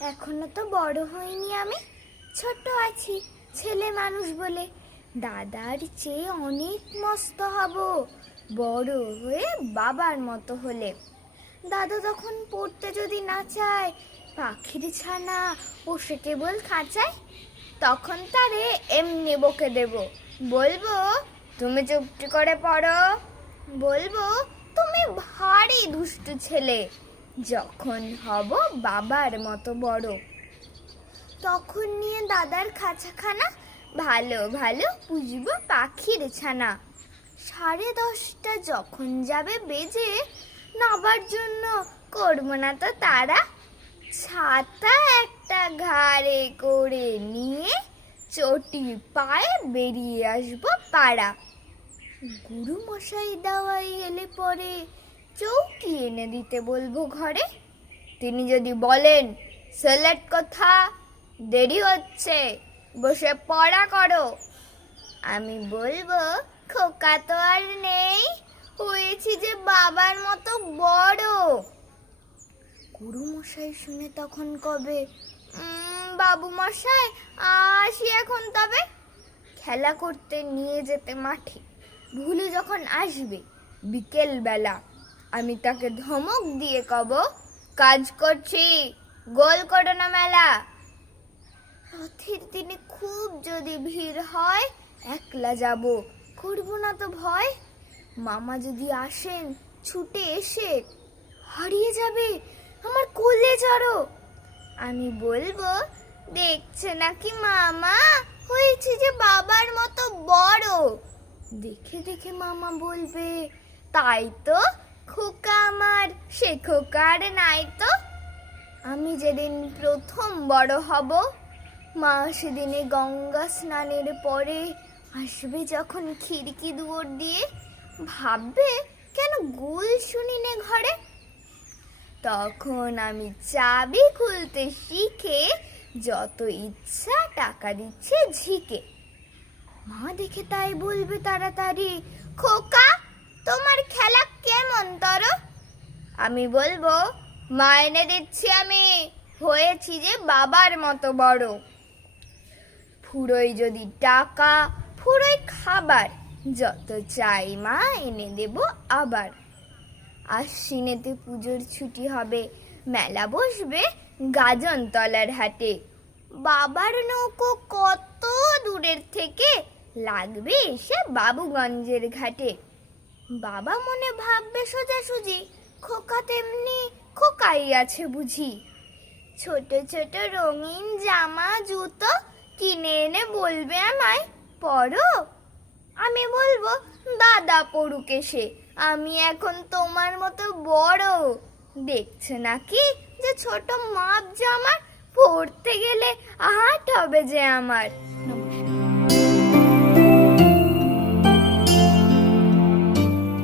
এখনো তো বড় হইনি আমি, ছোট আছি ছেলে মানুষ বলে। দাদার চেয়ে অনেক মস্ত হব বড় হয়ে বাবার মতো হলে। দাদা তখন পড়তে যদি না চায়, পাখির ছানা বসে কেবল খাঁচায়, তখন তারে এমনি বকে দেব, বলবো তুমি চুপটি করে পড়ো, বলবো তুমি ভারী দুষ্টু ছেলে। যখন হব বাবার মতো বড়, তখন নিয়ে দাদার খাঁচাখানা ভালো ভালো পুষবো পাখির ছানা। 10:30 যখন যাবে বেজে, নাবার জন্য করবো না তো তারা, ছাতা একটা ঘাড়ে করে নিয়ে চটি পায়ে বেরিয়ে আসবো পাড়া। গুরু মশাই দাওয়াই এলে পরে চৌকি এনে দিতে বলবো ঘরে। তিনি যদি বলেন সেলেট কোথা, দেরি হচ্ছে, বসে পড়া করো, আমি বলবো খোকা তো আর নেই, হয়েছি যে বাবার মতো বড়। গুরু মশাই শুনে তখন কবে, বাবু মশাই আসি এখন তবে। খেলা করতে নিয়ে যেতে মাঠে ভুলে যখন আসবে বিকেল বেলা, আমি তাকে ধমক দিয়ে কব, কাজ করছি, গোল করো না মেলা। রথের দিনে খুব যদি ভিড় হয়, একলা যাব, করব না তো ভয়। মামা যদি আসেন ছুটে এসে, হারিয়ে যাবে আমার কোলে চড়ো, আমি বলবো দেখছে নাকি মামা, হয়েছে যে বাবার মতো বড়। দেখে দেখে মামা বলবে, তাই তো খোকা আমার, সে খোকা আর নাই তো। আমি যেদিন প্রথম বড় হব, মা সেদিনে গঙ্গা স্নানের পরে আসবে যখন খিড়কি দুয়ার দিয়ে, ভাববে কেন গোল শুনিনে ঘরে। তখন আমি চাবি খুলতে শিখে যত ইচ্ছা টাকা দিচ্ছে ঝিকে। মা দেখে তাই বলবে তাড়াতাড়ি, খোকা তোমার খেলা কেমন তর। আমি বলবো মাইনে দিচ্ছি আমি, হয়েছি যে বাবার মতো বড়। ফুরোই যদি টাকা, ফুরোই খাবার, যত চাই মা এনে দেব আবার। আশ্বিনেতে পুজোর ছুটি হবে, মেলা বসবে গাজনতলার হাটে। বাবার নৌকো কত দূরের থেকে লাগবে এসে বাবুগঞ্জের ঘাটে। বাবা মনে ভাববে সোজাসুজি, খোকা তেমনি খোকাই আছে বুঝি। ছোট ছোট রঙিন জামা জুতো কিনে এনে বলবে আমায় পরো, আমি বলবো দাদা পড়ুক এসে, আমি এখন তোমার মতো বড়। দেখছে নাকি যে ছোট মাপ জামা, পড়তে গেলে হাট হবে যে আমার।